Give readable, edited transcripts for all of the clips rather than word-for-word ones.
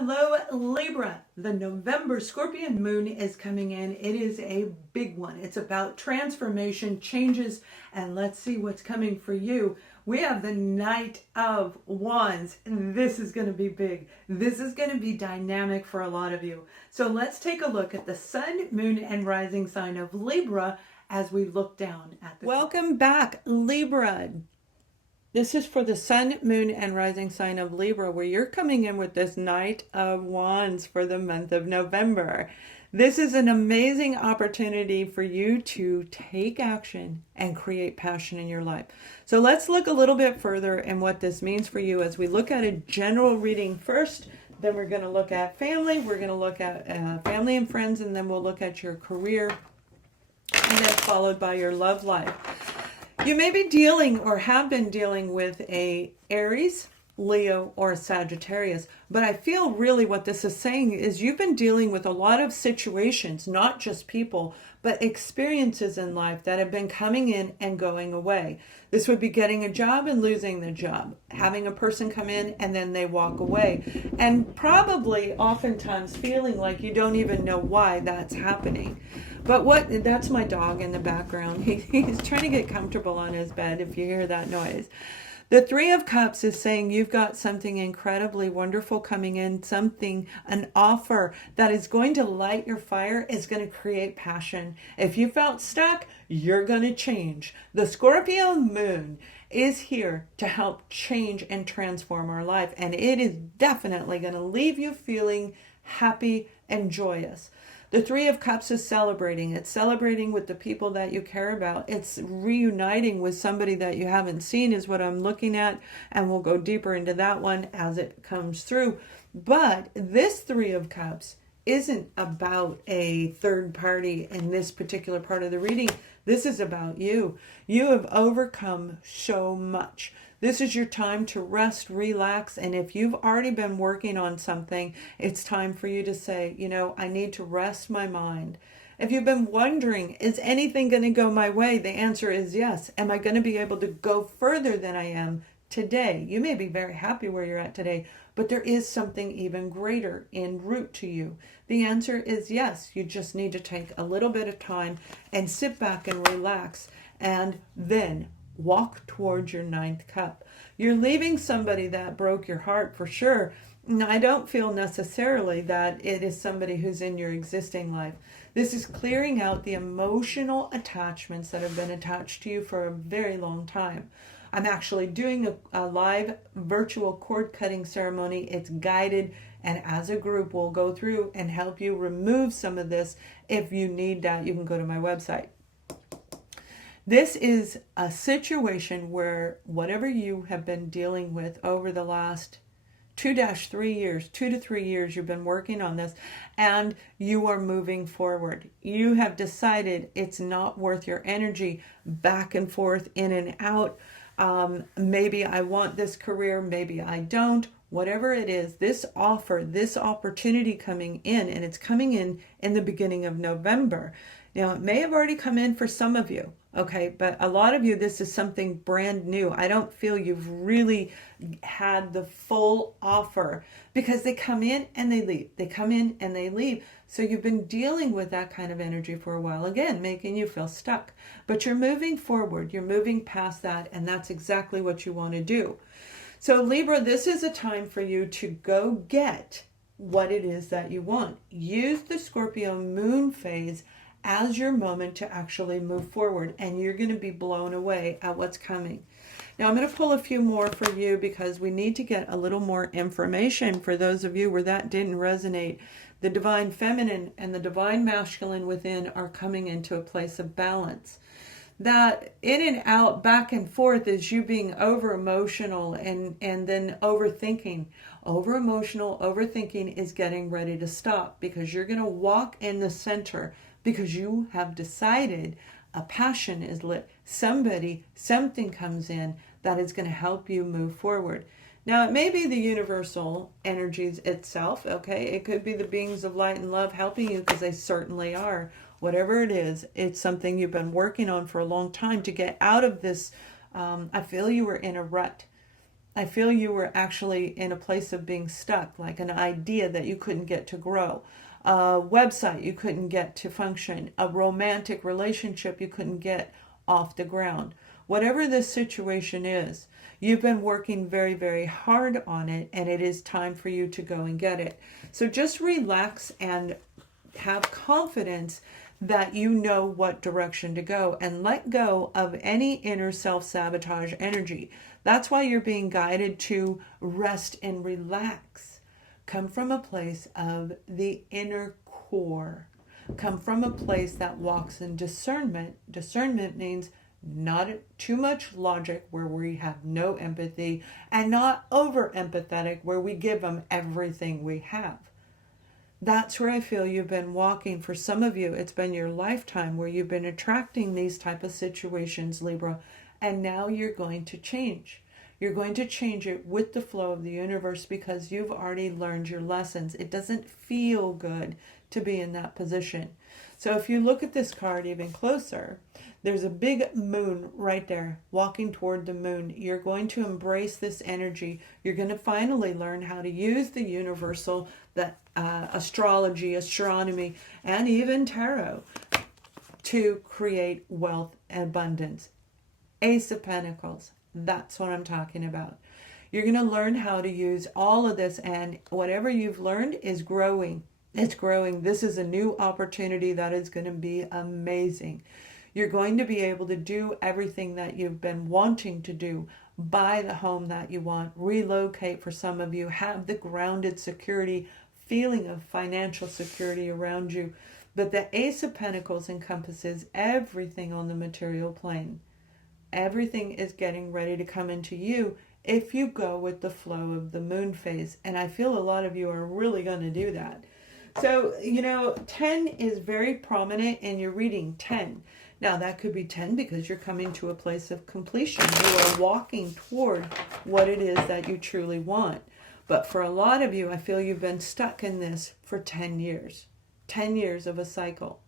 Hello, Libra. The November Scorpion moon is coming in. It is a big one. It's about transformation, changes, and let's see what's coming for you. We have the Knight of Wands. This is going to be big. This is going to be dynamic for a lot of you. So let's take a look at the sun, moon, and rising sign of Libra as we look down at the... Welcome back, Libra. This is for the sun, moon, and rising sign of Libra, where you're coming in with this Knight of Wands for the month of November. This is an amazing opportunity for you to take action and create passion in your life. So let's look a little bit further in what this means for you as we look at a general reading first. Then we're going to look at family. We're going to look at family and friends, and then we'll look at your career, and then followed by your love life. You may be dealing or have been dealing with a Aries, Leo, or a Sagittarius, but I feel really what this is saying is you've been dealing with a lot of situations, not just people, but experiences in life that have been coming in and going away. This would be getting a job and losing the job, having a person come in and then they walk away, and probably oftentimes feeling like you don't even know why that's happening. But that's my dog in the background. He's trying to get comfortable on his bed if you hear that noise. The Three of Cups is saying you've got something incredibly wonderful coming in, an offer that is going to light your fire, is going to create passion. If you felt stuck, you're going to change. The Scorpio moon is here to help change and transform our life, and it is definitely going to leave you feeling happy and joyous. The Three of Cups is celebrating. It's celebrating with the people that you care about. It's reuniting with somebody that you haven't seen is what I'm looking at. And we'll go deeper into that one as it comes through. But this Three of Cups isn't about a third party in this particular part of the reading. This is about you. You have overcome so much. This is your time to rest, relax, and if you've already been working on something, it's time for you to say, I need to rest my mind. If you've been wondering, is anything going to go my way? The answer is yes. Am I going to be able to go further than I am today? You may be very happy where you're at today, but there is something even greater en route to you. The answer is yes. You just need to take a little bit of time and sit back and relax, and then walk towards your ninth cup. You're leaving somebody that broke your heart for sure. Now, I don't feel necessarily that it is somebody who's in your existing life. This is clearing out the emotional attachments that have been attached to you for a very long time. I'm actually doing a live virtual cord cutting ceremony. It's guided, and as a group we'll go through and help you remove some of this. If you need that, you can go to my website. This is a situation where whatever you have been dealing with over the last 2 to 3 years, you've been working on this and you are moving forward. You have decided it's not worth your energy back and forth, in and out. Maybe I want this career, maybe I don't. Whatever it is, this offer, this opportunity coming in, and it's coming in the beginning of November. Now, it may have already come in for some of you, okay? But a lot of you, this is something brand new. I don't feel you've really had the full offer because they come in and they leave. They come in and they leave. So you've been dealing with that kind of energy for a while, again, making you feel stuck. But you're moving forward. You're moving past that, and that's exactly what you want to do. So Libra, this is a time for you to go get what it is that you want. Use the Scorpio moon phase as your moment to actually move forward, and you're going to be blown away at what's coming. Now I'm going to pull a few more for you because we need to get a little more information for those of you where that didn't resonate. The divine feminine and the divine masculine within are coming into a place of balance. That in and out, back and forth, is you being over emotional and then overthinking. Over emotional, overthinking is getting ready to stop because you're going to walk in the center because you have decided a passion is lit. Something comes in that is going to help you move forward. Now, it may be the universal energies itself, okay? It could be the beings of light and love helping you, because they certainly are. Whatever it is, it's something you've been working on for a long time to get out of this. I feel you were in a rut. I feel you were actually in a place of being stuck, like an idea that you couldn't get to grow, a website you couldn't get to function, a romantic relationship you couldn't get off the ground. Whatever this situation is, you've been working very, very hard on it, and it is time for you to go and get it. So just relax and have confidence that you know what direction to go, and let go of any inner self-sabotage energy. That's why you're being guided to rest and relax. Come from a place of the inner core. Come from a place that walks in discernment. Discernment means not too much logic where we have no empathy, and not over empathetic where we give them everything we have. That's where I feel you've been walking. For some of you, it's been your lifetime where you've been attracting these type of situations, Libra, and now you're going to change. You're going to change it with the flow of the universe because you've already learned your lessons. It doesn't feel good to be in that position. So if you look at this card even closer, there's a big moon right there walking toward the moon. You're going to embrace this energy. You're going to finally learn how to use the universal, the astrology, astronomy, and even tarot to create wealth and abundance. Ace of Pentacles. That's what I'm talking about. You're going to learn how to use all of this, and whatever you've learned is growing. It's growing. This is a new opportunity that is going to be amazing. You're going to be able to do everything that you've been wanting to do. Buy the home that you want. Relocate for some of you. Have the grounded security, feeling of financial security around you. But the Ace of Pentacles encompasses everything on the material plane. Everything is getting ready to come into you if you go with the flow of the moon phase. And I feel a lot of you are really going to do that. So, 10 is very prominent in your reading, 10. Now, that could be 10 because you're coming to a place of completion. You are walking toward what it is that you truly want. But for a lot of you, I feel you've been stuck in this for 10 years. 10 years of a cycle.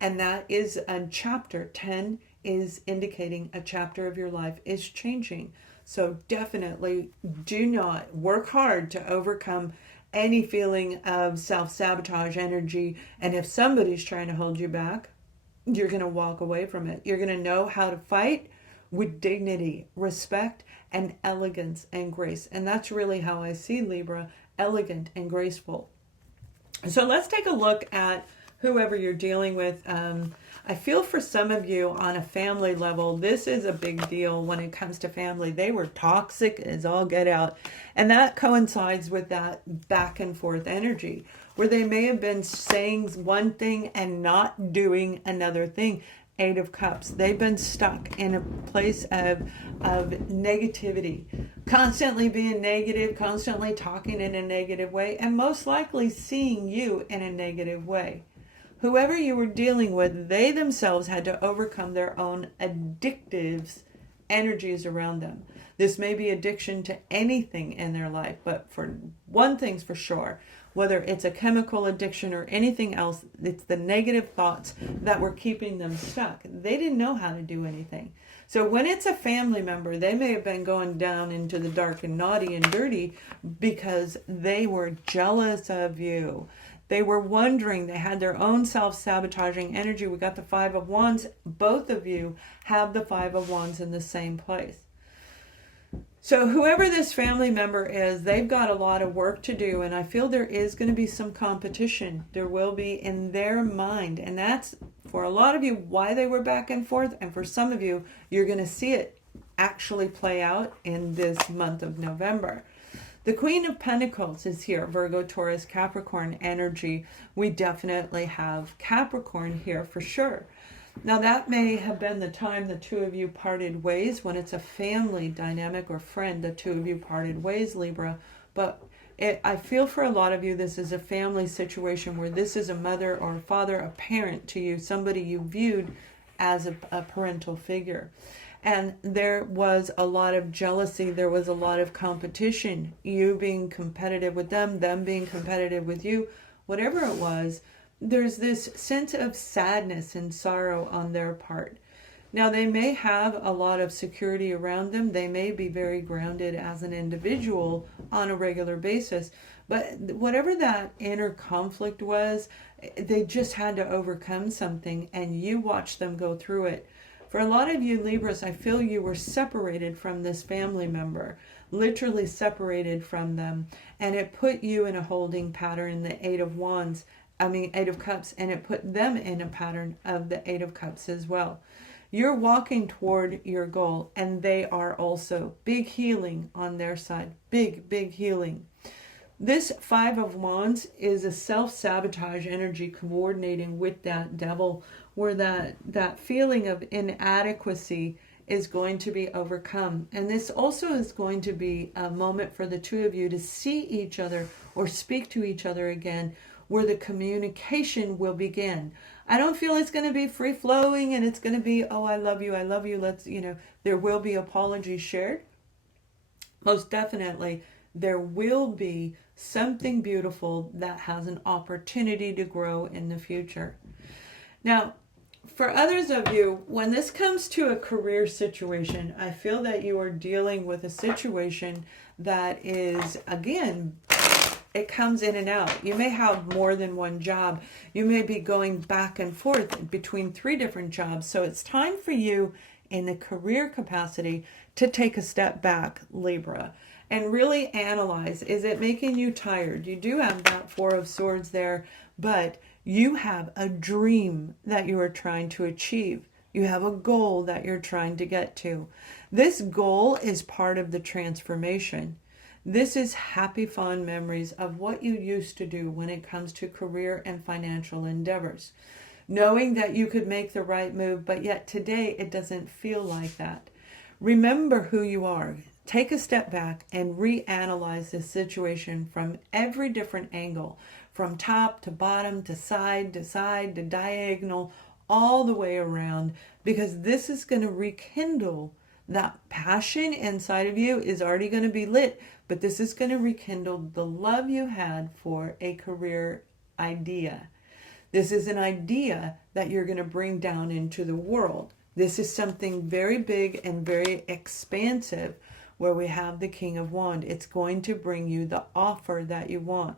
And that is a chapter. 10 is indicating a chapter of your life is changing. So definitely do not work hard to overcome any feeling of self-sabotage energy. And if somebody's trying to hold you back, you're going to walk away from it. You're going to know how to fight with dignity, respect, and elegance and grace. And that's really how I see Libra, elegant and graceful. So let's take a look at whoever you're dealing with. I feel for some of you on a family level, this is a big deal when it comes to family. They were toxic as all get out. And that coincides with that back and forth energy where they may have been saying one thing and not doing another thing. 8 of Cups. They've been stuck in a place of negativity, constantly being negative, constantly talking in a negative way, and most likely seeing you in a negative way. Whoever you were dealing with, they themselves had to overcome their own addictive energies around them. This may be addiction to anything in their life, but for one thing's for sure, whether it's a chemical addiction or anything else, it's the negative thoughts that were keeping them stuck. They didn't know how to do anything. So when it's a family member, they may have been going down into the dark and naughty and dirty because they were jealous of you. They were wondering, they had their own self-sabotaging energy. We got the 5 of Wands. Both of you have the 5 of Wands in the same place. So whoever this family member is, they've got a lot of work to do, and I feel there is going to be some competition. There will be in their mind, and that's, for a lot of you, why they were back and forth, and for some of you, you're going to see it actually play out in this month of November. The Queen of Pentacles is here, Virgo, Taurus, Capricorn energy. We definitely have Capricorn here for sure. Now that may have been the time the two of you parted ways. When it's a family dynamic or friend, the two of you parted ways, Libra. But I feel for a lot of you, this is a family situation where this is a mother or a father, a parent to you, somebody you viewed as a parental figure. And there was a lot of jealousy. There was a lot of competition. You being competitive with them being competitive with you, whatever it was. There's this sense of sadness and sorrow on their part. Now, they may have a lot of security around them. They may be very grounded as an individual on a regular basis. But whatever that inner conflict was, they just had to overcome something, and you watched them go through it. For a lot of you Libras, I feel you were separated from this family member, literally separated from them, and it put you in a holding pattern, the Eight of Cups, and it put them in a pattern of the Eight of Cups as well. You're walking toward your goal, and they are also. Big healing on their side. Big, big healing. This Five of Wands is a self-sabotage energy coordinating with that devil, where that feeling of inadequacy is going to be overcome. And this also is going to be a moment for the two of you to see each other or speak to each other again, where the communication will begin. I don't feel it's going to be free-flowing and it's going to be, oh, I love you, let's, there will be apologies shared. Most definitely, there will be something beautiful that has an opportunity to grow in the future. Now, for others of you, when this comes to a career situation, I feel that you are dealing with a situation that is, again, it comes in and out. You may have more than one job. You may be going back and forth between 3 different jobs. So it's time for you in the career capacity to take a step back, Libra, and really analyze, is it making you tired? You do have that Four of Swords there, but you have a dream that you are trying to achieve. You have a goal that you're trying to get to. This goal is part of the transformation. This is happy, fond memories of what you used to do when it comes to career and financial endeavors. Knowing that you could make the right move, but yet today it doesn't feel like that. Remember who you are. Take a step back and reanalyze this situation from every different angle, from top to bottom to side to diagonal, all the way around, because this is going to rekindle that passion inside of you. Is already going to be lit, but this is going to rekindle the love you had for a career idea. This is an idea that you're going to bring down into the world. This is something very big and very expansive, where we have the King of Wands. It's going to bring you the offer that you want.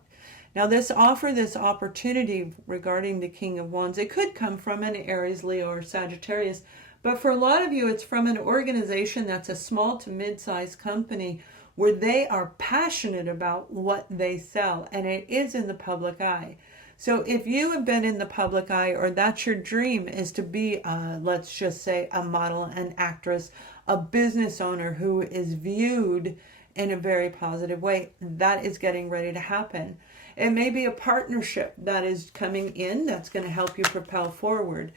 Now, this offer, this opportunity regarding the King of Wands, it could come from an Aries, Leo, or Sagittarius, but for a lot of you, it's from an organization that's a small to mid-sized company where they are passionate about what they sell, and it is in the public eye. So if you have been in the public eye, or that's your dream, is to be, let's just say, a model, an actress, a business owner who is viewed in a very positive way, that is getting ready to happen. It may be a partnership that is coming in that's going to help you propel forward.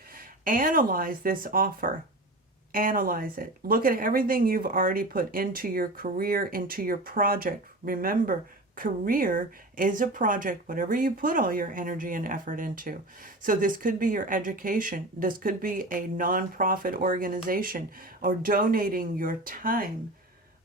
Analyze this offer. Analyze it. Look at everything you've already put into your career, into your project. Remember, career is a project, whatever you put all your energy and effort into. So this could be your education. This could be a nonprofit organization, or donating your time.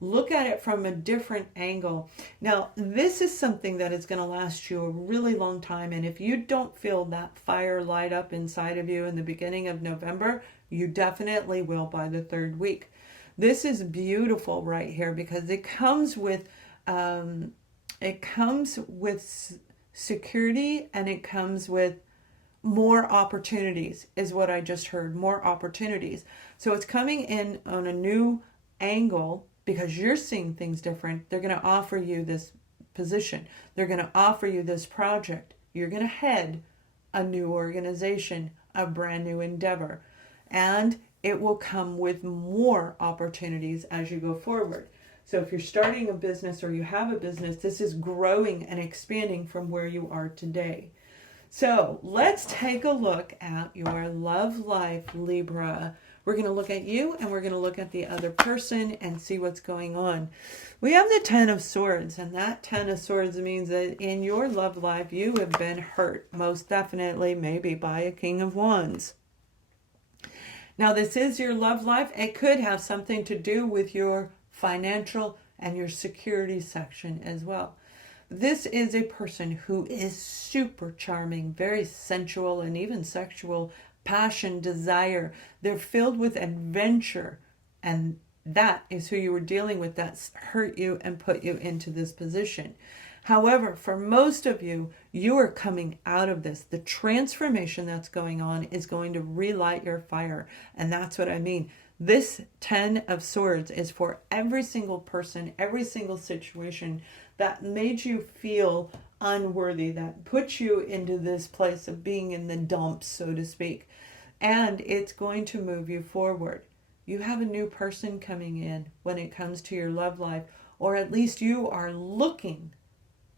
Look at it from a different angle. Now, this is something that is going to last you a really long time. And if you don't feel that fire light up inside of you in the beginning of November, you definitely will by the 3rd week. This is beautiful right here, because it comes with security, and it comes with more opportunities, is what I just heard. More opportunities. So it's coming in on a new angle, because you're seeing things different. They're going to offer you this position. They're going to offer you this project. You're going to head a new organization, a brand new endeavor. And it will come with more opportunities as you go forward. So if you're starting a business, or you have a business, this is growing and expanding from where you are today. So let's take a look at your love life, Libra. We're going to look at you, and we're going to look at the other person and see what's going on. We have the Ten of Swords, and that Ten of Swords means that in your love life, you have been hurt, most definitely, maybe by a King of Wands. Now, this is your love life. It could have something to do with your financial and your security section as well. This is a person who is super charming, very sensual, and even sexual, passion, desire. They're filled with adventure. And that is who you were dealing with that's hurt you and put you into this position. However, for most of you, you are coming out of this. The transformation that's going on is going to relight your fire. And that's what I mean. This 10 of Swords is for every single person, every single situation that made you feel unworthy, that put you into this place of being in the dumps, so to speak. And it's going to move you forward. You have a new person coming in when it comes to your love life, or at least you are looking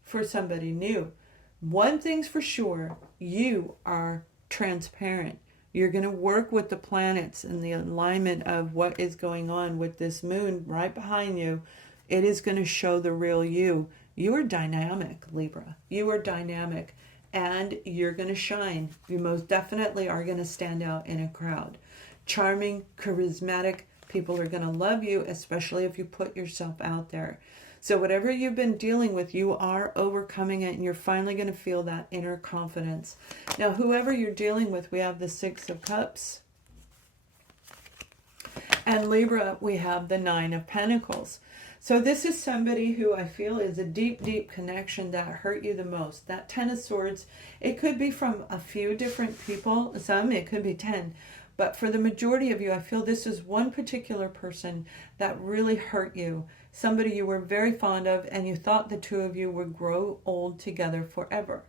for somebody new. One thing's for sure, you are transparent. You're going to work with the planets and the alignment of what is going on with this moon right behind you. It is going to show the real you. You are dynamic, Libra. You are dynamic, and you're going to shine. You most definitely are going to stand out in a crowd. Charming, charismatic, people are going to love you, especially if you put yourself out there. So whatever you've been dealing with, you are overcoming it, and you're finally going to feel that inner confidence. Now, whoever you're dealing with, we have the 6 of Cups. And Libra, we have the 9 of Pentacles. So this is somebody who I feel is a deep, deep connection that hurt you the most. That 10 of Swords, it could be from a few different people. Some, it could be 10. But for the majority of you, I feel this is one particular person that really hurt you. Somebody you were very fond of, and you thought the two of you would grow old together forever.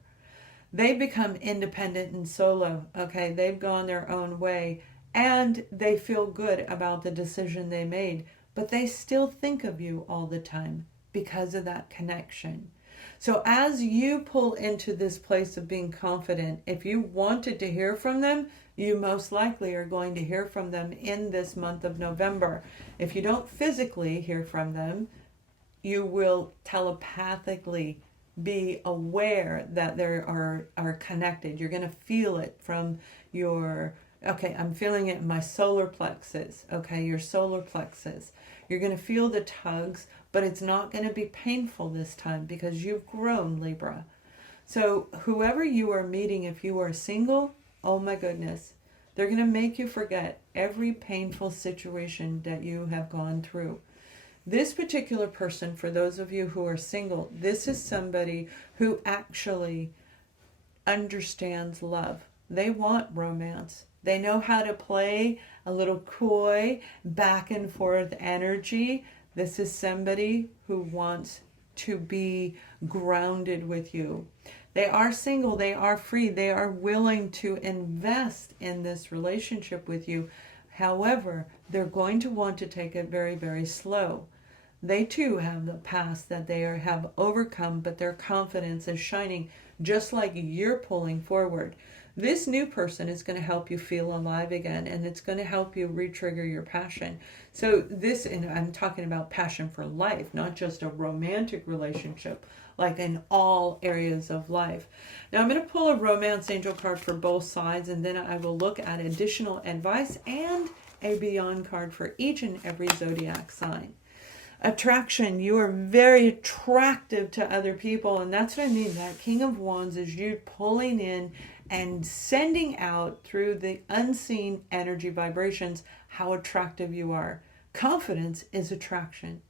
They've become independent and solo, okay? They've gone their own way, and they feel good about the decision they made, but they still think of you all the time because of that connection. So as you pull into this place of being confident, if you wanted to hear from them, you most likely are going to hear from them in this month of November. If you don't physically hear from them, you will telepathically be aware that they are connected. You're going to feel it from your, okay, I'm feeling it in my solar plexus, okay, your solar plexus. You're going to feel the tugs, but it's not going to be painful this time because you've grown, Libra. So whoever you are meeting, if you are single, oh my goodness, they're going to make you forget every painful situation that you have gone through. This particular person, for those of you who are single, this is somebody who actually understands love. They want romance. They know how to play a little coy, back and forth energy. This is somebody who wants to be grounded with you. They are single, they are free, they are willing to invest in this relationship with you. However, they're going to want to take it very, very slow. They too have the past that they have overcome, but their confidence is shining just like you're pulling forward. This new person is going to help you feel alive again, and it's going to help you re-trigger your passion. So this, and I'm talking about passion for life, not just a romantic relationship, like in all areas of life. Now I'm going to pull a romance angel card for both sides, and then I will look at additional advice and a beyond card for each and every zodiac sign. Attraction, you are very attractive to other people, and that's what I mean. That King of Wands is you pulling in and sending out through the unseen energy vibrations how attractive you are. Confidence is attraction.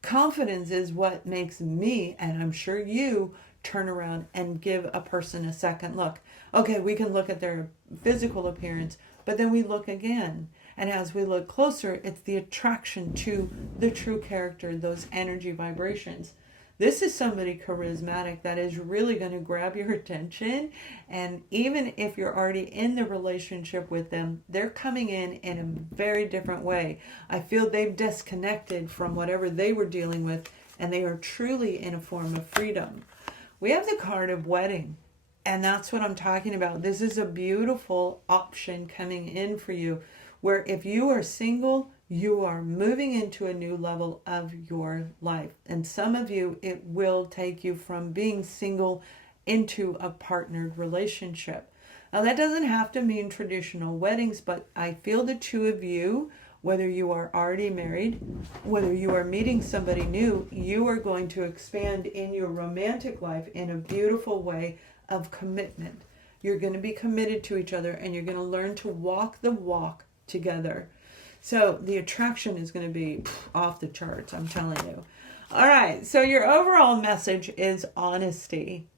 Confidence is what makes me, and I'm sure you, turn around and give a person a second look. Okay, we can look at their physical appearance, but then we look again. And as we look closer, it's the attraction to the true character, those energy vibrations. This is somebody charismatic that is really going to grab your attention. And even if you're already in the relationship with them, they're coming in a very different way. I feel they've disconnected from whatever they were dealing with, and they are truly in a form of freedom. We have the card of wedding, and that's what I'm talking about. This is a beautiful option coming in for you, where if you are single, you are moving into a new level of your life. And some of you, it will take you from being single into a partnered relationship. Now, that doesn't have to mean traditional weddings, but I feel the two of you, whether you are already married, whether you are meeting somebody new, you are going to expand in your romantic life in a beautiful way of commitment. You're going to be committed to each other, and you're going to learn to walk the walk together. So the attraction is going to be off the charts, I'm telling you. All right, so your overall message is honesty.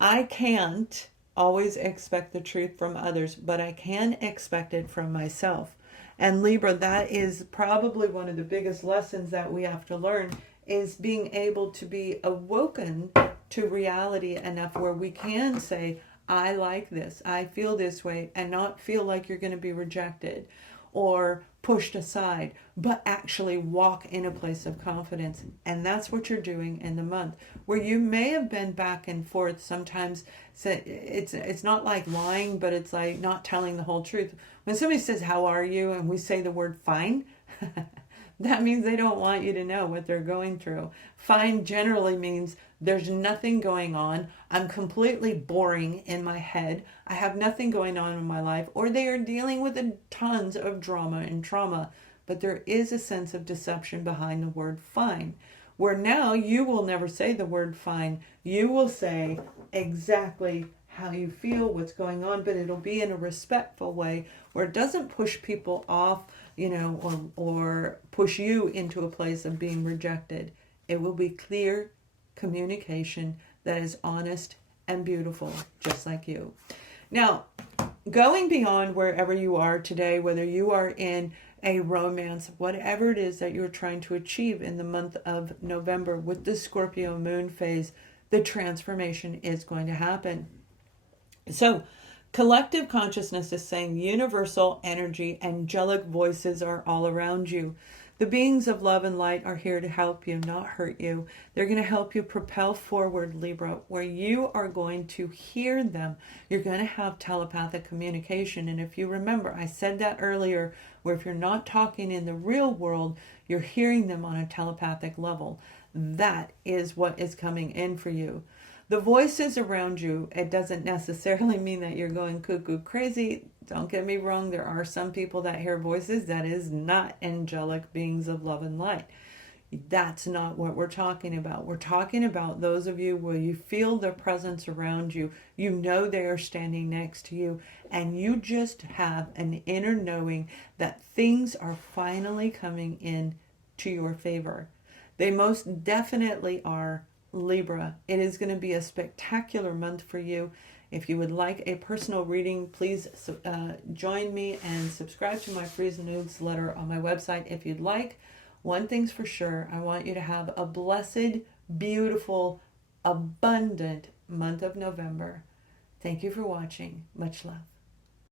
I can't always expect the truth from others, but I can expect it from myself. And Libra, that is probably one of the biggest lessons that we have to learn, is being able to be awoken to reality enough where we can say, I like this, I feel this way, and not feel like you're going to be rejected or pushed aside, but actually walk in a place of confidence. And that's what you're doing in the month, where you may have been back and forth sometimes. It's not like lying, but it's like not telling the whole truth. When somebody says, how are you? And we say the word fine, that means they don't want you to know what they're going through. Fine generally means there's nothing going on. I'm completely boring in my head. I have nothing going on in my life. Or they are dealing with tons of drama and trauma. But there is a sense of deception behind the word fine. Where now you will never say the word fine. You will say exactly how you feel, what's going on. But it'll be in a respectful way where it doesn't push people off, or push you into a place of being rejected. It will be clear communication that is honest and beautiful, just like you. Now, going beyond wherever you are today, whether you are in a romance, whatever it is that you're trying to achieve in the month of November with the Scorpio moon phase, the transformation is going to happen. So, collective consciousness is saying universal energy, angelic voices are all around you. The beings of love and light are here to help you, not hurt you. They're going to help you propel forward, Libra, where you are going to hear them. You're going to have telepathic communication. And if you remember, I said that earlier, where if you're not talking in the real world, you're hearing them on a telepathic level. That is what is coming in for you. The voices around you, it doesn't necessarily mean that you're going cuckoo crazy. Don't get me wrong, there are some people that hear voices. That is not angelic beings of love and light. That's not what we're talking about. We're talking about those of you where you feel their presence around you. You know they are standing next to you. And you just have an inner knowing that things are finally coming in to your favor. They most definitely are, Libra. It is going to be a spectacular month for you. If you would like a personal reading, please join me and subscribe to my free newsletter on my website if you'd like. One thing's for sure, I want you to have a blessed, beautiful, abundant month of November. Thank you for watching. Much love.